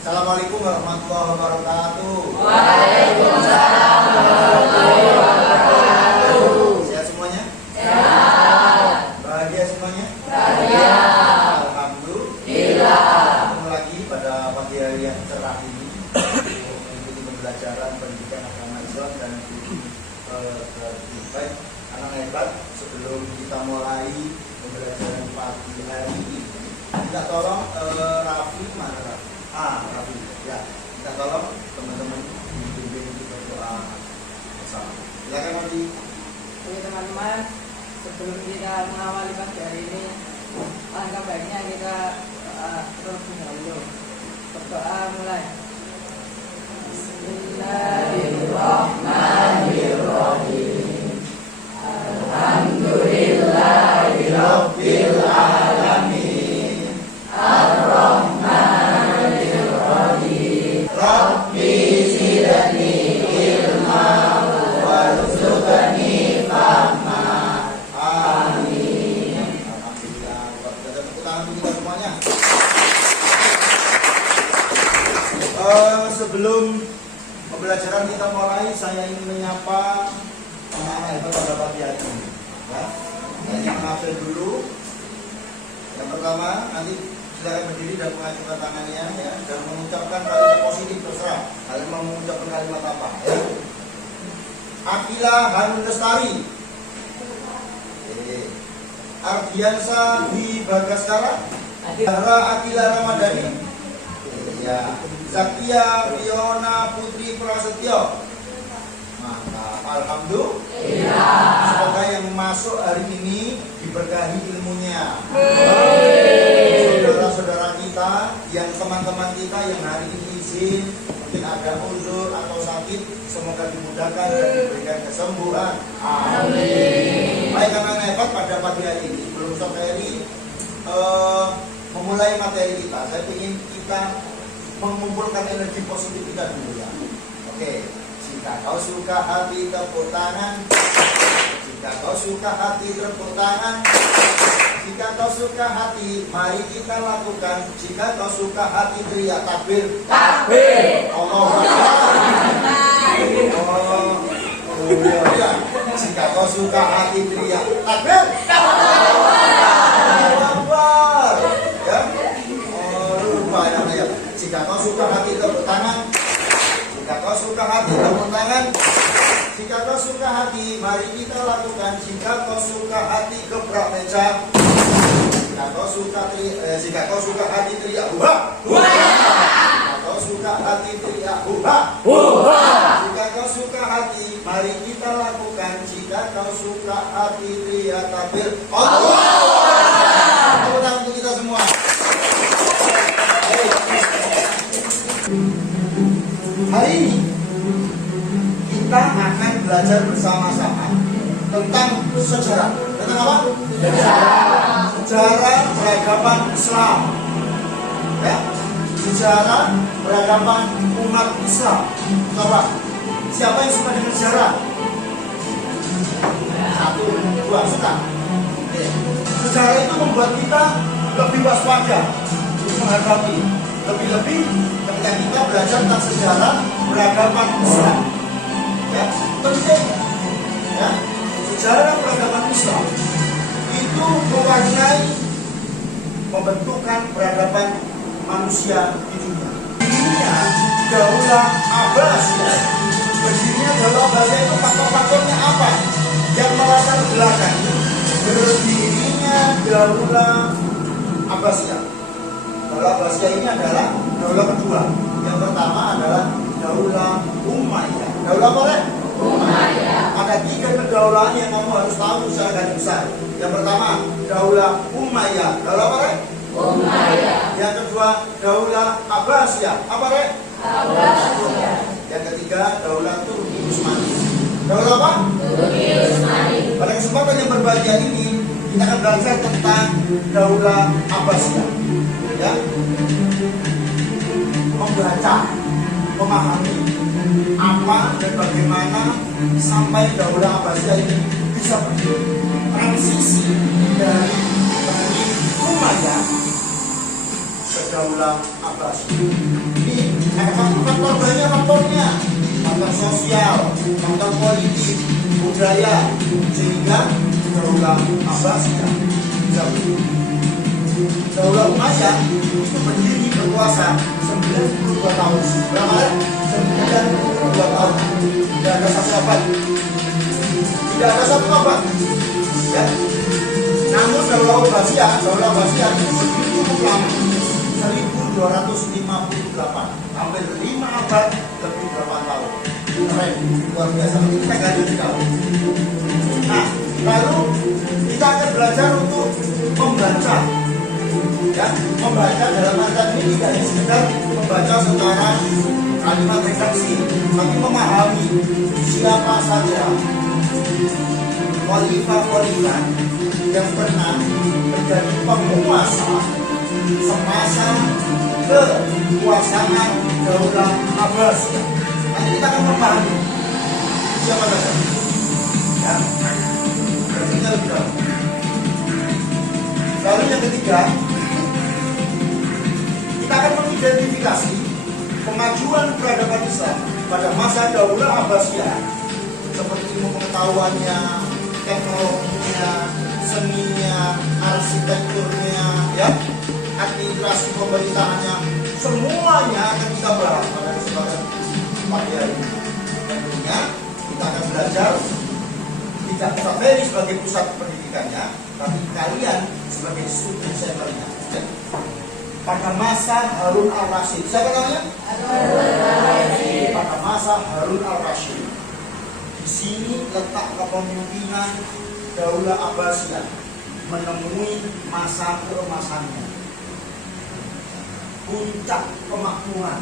Assalamualaikum warahmatullahi wabarakatuh. Waalaikumsalam warahmatullahi wabarakatuh. Sehat semuanya? Sehat. Bahagia semuanya? Bahagia. Alhamdulillah. Ketemu lagi pada pagi hari yang cerah ini mengikuti pembelajaran pendidikan agama Islam dan baik anak hebat. Sebelum kita mulai pembelajaran pagi hari ini, kita tolong Raffi mana Raffi? Raffi ya, kita tolong teman-teman dibimbing untuk berdoa bersama. Silakan Raffi. Oke teman-teman, sebelum kita mengawali pagi hari ini, alangkah baiknya kita terlebih dahulu berdoa mulai. Bismillahirrahmanirrahim. Alhamdulillahirabbil alamin. Ar-Rahmanir-Rahim. Rabbi zidni ilma warzuqni fahma. Amin. Alhamdulillah. Tepuk tangan untuk kita semuanya. Sebelum pembelajaran kita mulai, saya ingin menyapa anak-anak hebat pada pagi hari ini. Ya, saya mengakhir dulu. Yang pertama, nanti silakan berdiri dan mengacungkan tangannya, ya, dan mengucapkan kalimat positif terserah. Kalian mau mengucapkan kalimat apa? Ya. Akila Hanun Lestari. Ardiansa di Bagaskara. Zahra Akila Ramadhani. Ya. Zakia Fiona Putri Prasetyo. Mantap. Alhamdulillah. Semoga yang masuk hari ini diberkahi ilmunya. Saudara-saudara kita, yang teman-teman kita yang hari ini izin, mungkin ada uzur atau sakit, semoga dimudahkan dan diberikan kesembuhan. Amin. Baik anak-anak hebat, pada pagi hari ini belum sampai memulai materi kita, saya ingin kita mengumpulkan energi positif kita dulu ya. Oke, jika kau suka hati tepuk tangan. Jika kau suka hati tepuk tangan. Jika kau suka hati, mari kita lakukan. Jika kau suka hati, teriak takbir. Takbir. Allahu Akbar. Ya. Jika kau suka hati, teriak takbir. Allahu Akbar. Ya. Lupa ya. Jika kau suka hati tepuk tangan. Jika kau suka hati tepuk tangan. Jika kau suka hati, mari kita lakukan. Jika kau suka hati, gebrak meja. Jika kau suka hati, teriak huha. Jika kau suka hati, teriak huha. Jika kau suka hati, mari kita lakukan. Jika kau suka hati, teriak takbir. Allah. Tepuk tangan untuk kita semua. Hari ini kita akan belajar bersama-sama tentang sejarah. Tentang apa? Sejarah peradaban Islam. Ya, sejarah peradaban umat Islam. Coba, siapa yang suka dengan sejarah? Satu, dua, suka. Oke. Sejarah itu membuat kita lebih waspada menghadapi, lebih-lebih ketika kita belajar tentang sejarah peradaban Islam. Ya, penting. Ya, sejarah peradaban Islam itu mewarnai pembentukan peradaban manusia di dunia. Berdirinya Daulah Abbasiyah. Berdirinya Daulah Abbasiyah itu faktor-faktornya apa yang melatar belakangi berdirinya Daulah Abbasiyah? Daulah Abbasiyah ini adalah daulah kedua. Yang pertama adalah Daulah Umayyah. Daulah apa? Umayyah. Ada 3 kedaulahan yang kamu harus tahu secara garis besar. Yang pertama, Daulah Umayyah. Daulah apa? Umayyah. Yang kedua, Daulah Abbasiyah. Apa? Abbasiyah. Yang ketiga, Daulah Turki Utsmani. Daulah apa? Turki Utsmani. Pada kesempatan yang berbahagia ini, kita akan belajar tentang Daulah Abbasiyah. Ya, membaca, memahami apa dan bagaimana sampai Daulah Abbasiyah ini bisa transisi dari Umayyah ke Daulah Abbasiyah. Ini Ada faktor banyak faktornya, faktor sosial, faktor politik, budaya, sehingga Daulah Abbasiyah Daulah Umayyah itu berdiri berkuasa 92 tahun. Berapa? 92 tahun. Tidak ada satu abad. Tidak ada satu abad. Ya. Namun Daulah Abbasiyah itu berdiri cukup lama. 1258, hampir 5 abad lebih 8 tahun. Keren, luar biasa. Kita nggak ada tahu. Nah, lalu kita akan belajar untuk membaca. Ya, membaca dalam artian ini tidak hanya sekedar membaca secara kalimat redaksi, tapi memahami siapa saja khalifah-khalifah yang pernah menjadi penguasa semasa kekuasaan Daulah Abbasiyah. Nanti kita akan memahami siapa saja. Ya, berarti lebih dalam. Lalu yang ketiga, kita akan mengidentifikasi kemajuan peradaban Islam pada masa Daulah Abbasiyah, seperti ilmu pengetahuannya, teknologinya, seninya, arsitekturnya, ya, administrasi pemerintahannya, semuanya akan kita bahas pada kesempatan pagi hari ini. Tentunya kita akan belajar tidak TVRI sebagai pusat pendidikannya, tapi kalian sebagai student centernya. Pada masa Harun al-Rasyid, siapa namanya? Pada masa Harun al-Rasyid, di sini letak kepemimpinan Daulah Abbasiyah menemui masa keemasannya, puncak kemakmuran,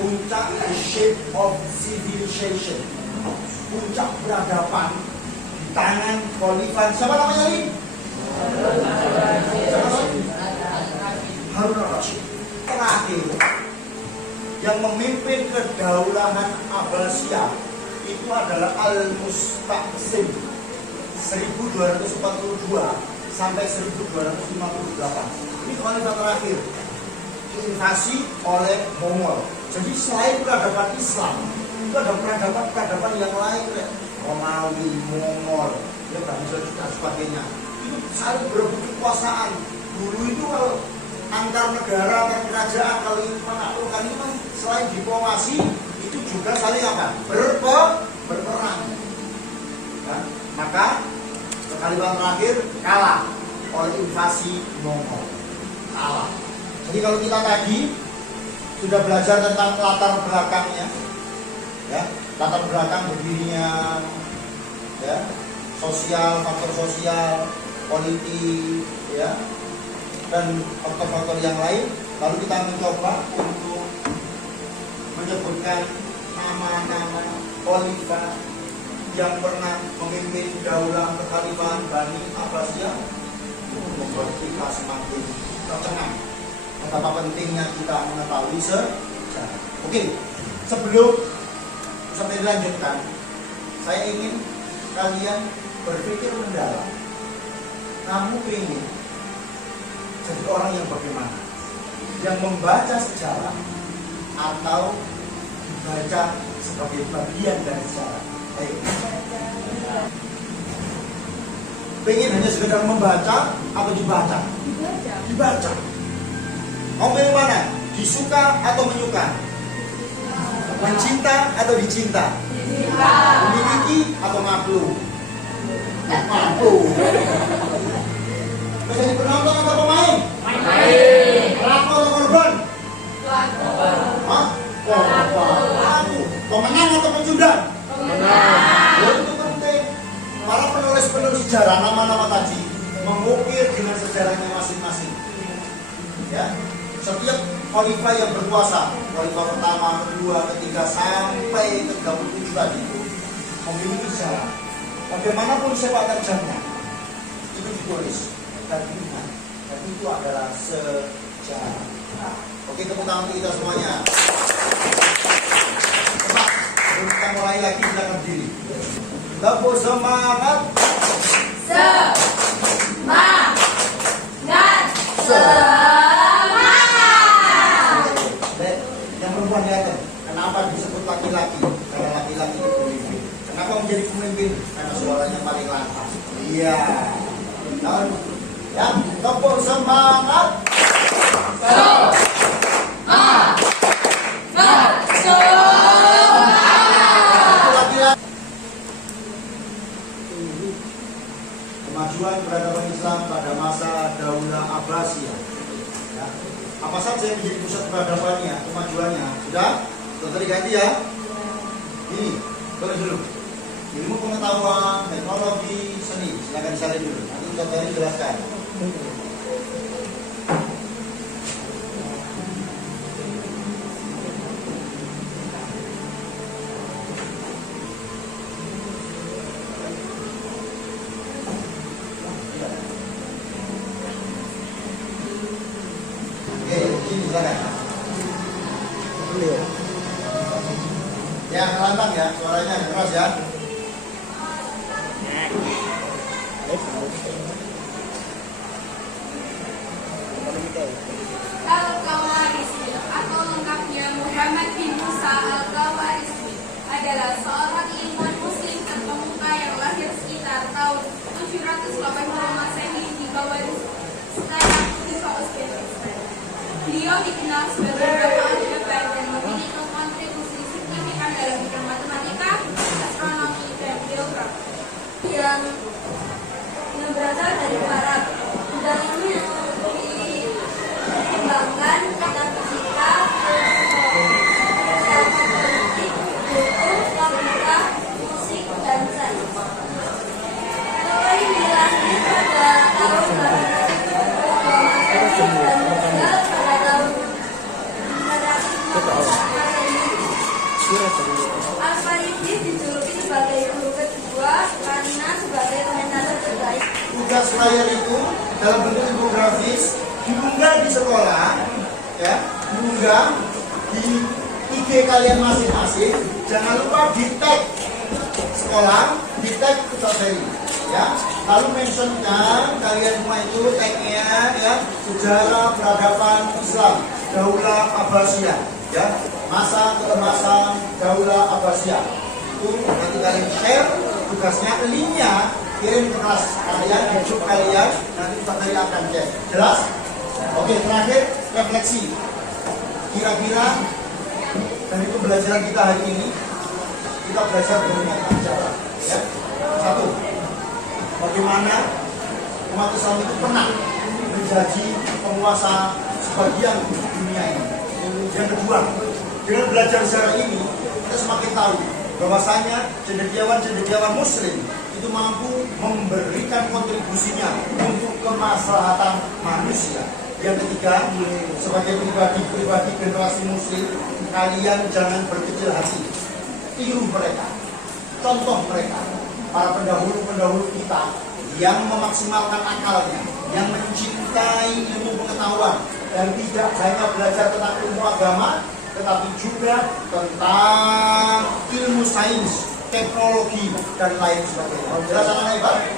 puncak shape of civilization, puncak peradaban di tangan Khalifah. Siapa namanya ini? Harun al-Rasyid. Terakhir yang memimpin kedaulahan Abbasiyah itu adalah Al-Mustaqsim 1242 sampai 1258. Ini khalifah terakhir, diinvasi oleh Mongol. Jadi selain peradaban Islam, itu ada peradaban yang lain, Romawi, Mongol, ya Bani dan sebagainya. Itu saling berebut kekuasaan. Dulu itu kalau antar negara, antar kerajaan, kalau ingin menaklukkan itu kan selain diplomasi, itu juga saling apa? Berperang. Ya, maka kekalifahan terakhir kalah oleh invasi Mongol. Kalah. Jadi kalau kita tadi sudah belajar tentang latar belakangnya, ya, latar belakang berdirinya, ya, sosial, faktor sosial, politik, ya, dan faktor-faktor yang lain. Lalu kita mencoba untuk menyebutkan nama-nama khalifah yang pernah memimpin daulah kekhalifahan Bani Abbasiyah, membuat kita semakin tercengang betapa pentingnya kita mengetahui sejarah. Oke, sebelum sampai dilanjutkan, saya ingin kalian berpikir mendalam. Kamu ingin jadi orang yang bagaimana? Yang membaca sejarah atau dibaca sebagai bagian dari sejarah? Ayo. Pengen hanya sekedar membaca atau dibaca? Dibaca. Mau pilih mana? Disuka atau menyuka? Mencinta atau dicinta? Memiliki atau maklum? Maklum. Menjadi penonton atau pemain? Pelaku atau korban? Hah? Pelaku. Pemenang atau pencundang? Itu penting. Para penulis sejarah nama-nama tadi mengukir dengan sejarahnya masing-masing. Ya. Setiap khalifah yang berkuasa, khalifah pertama, kedua, ketiga, sampai ke-37 tadi itu memiliki sejarah. Bagaimanapun sepak terjangnya itu ditulis dan diingat. Dan itu adalah sejarah. Oke, tepuk tangan kita semuanya. Cepat, sebelum kita mulai lagi kita berdiri. Lebih semangat. Yang Iya. Tahun yang tepuk semangat. Kemajuan peradaban Islam pada masa Daulah Abbasiyah. Ya. Apa saja yang menjadi pusat peradabannya, kemajuannya? Sudah? Sudah diganti ya? Ini, tulis dulu. Ilmu pengetahuan, teknologi, seni. Silakan disalin dulu. Nanti Ustaz Ferry jelaskan. Oke, sini silakan. Yang lantang ya, suaranya keras ya. Al-Qawarisi atau lengkapnya Muhammad bin Musa Al-Qawarisi adalah seorang ilmuwan muslim terkemuka yang lahir sekitar tahun 780 Masehi di Qawaris, sekarang Kufa, Uzbekistan. Beliau dikenal sebagai bapak al-jabar dan memiliki kontribusi signifikan dalam bidang matematika, astronomi, dan geografi yang berasal dari barat. Bidang ilmu yang dikembangkan tentang fisika, politik, hukum, logika, musik, dan sains. Teori dilahirkan pada tahun 822 Masehi dan meninggal pada tahun 950 Masehi. Al-Faridi dijuluki sebagai guru kedua karena sebagai komentator terbaik. Tugas layar itu dalam bentuk infografis diunggah di sekolah, ya, diunggah di IG kalian masing-masing. Jangan lupa di tag sekolah, di tag Ustaz Ferry, ya. Lalu mentionkan kalian semua itu tagnya, ya, sejarah peradaban Islam Daulah Abbasiyah, ya, masa keemasan Daulah Abbasiyah. Itu nanti kalian share tugasnya, linknya kirim ke kelas kalian, di grup kalian, nanti Ustaz Ferry akan cek. Jelas? Oke, terakhir refleksi. Kira-kira dari pembelajaran kita hari ini, kita belajar banyak cara. Ya. Satu, bagaimana umat Islam itu pernah menjadi penguasa sebagian dunia ini. Yang kedua, dengan belajar sejarah ini, kita semakin tahu bahwasanya cendekiawan-cendekiawan Muslim itu mampu memberikan kontribusinya untuk kemaslahatan manusia. Yang ketiga, sebagai pribadi generasi Muslim, kalian jangan berkecil hati, tiru mereka, contoh mereka, para pendahulu-pendahulu kita yang memaksimalkan akalnya, yang mencintai ilmu pengetahuan dan tidak hanya belajar tentang ilmu agama, tetapi juga tentang ilmu sains, teknologi, dan lain sebagainya. Jelas anak-anak Ibadah?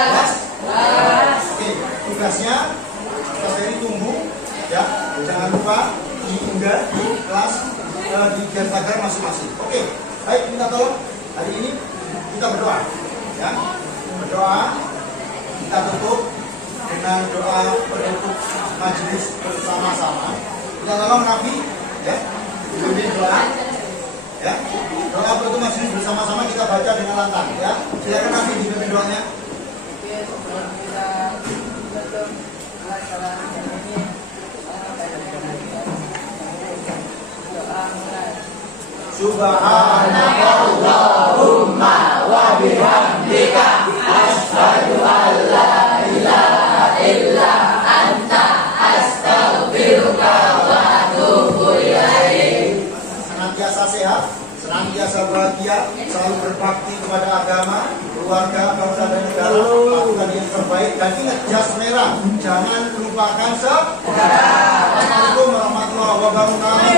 Jelas? Oke, tugasnya Ustaz Ferry tunggu, ya. Jangan lupa diunggah di kelas di Instagram masing-masing. Oke, baik, minta tolong hari ini kita berdoa, ya. Berdoa, kita tutup dengan doa penutup majelis bersama-sama. Kita tolong Nabi, ya. Pimpin doa, ya. Doa penutup majelis bersama-sama kita baca dengan lantang, ya. Silakan Nabi dipimpin doanya. Sebelum kita tutup acara ini, doa mulai. Subhanakallahumma wa bihamdika asyhadu an la ilaha illa anta astaghfiruka wa atubu ilaik. Senantiasa sehat, senantiasa bahagia, selalu berbakti kepada agama, keluarga, bangsa dan negara, lakukan yang terbaik dan ingat jas merah, jangan lupakan sejarah. Assalamualaikum warahmatullahi wabarakatuh.